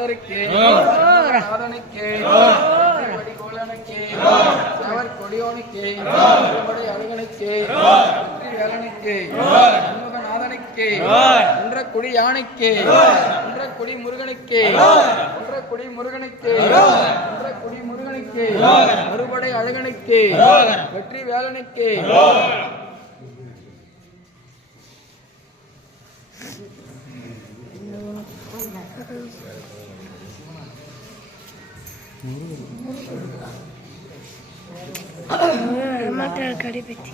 நாதருக்கு நாதனுக்கு வடிகோலனுக்கு அவர் கொடியோனுக்கு அறுபடை அழகனுக்கு வேலனுக்கு நாதனுக்கு என்ற குடி யானைக்கு என்ற குடி முருகனுக்கு என்ற குடி முருகனுக்கு என்ற குடி முருகனுக்கு அறுபடை அழகனுக்கு வெற்றி வேலனுக்கு ಮಾತಾಡ ಕಡಿಪೈತಿ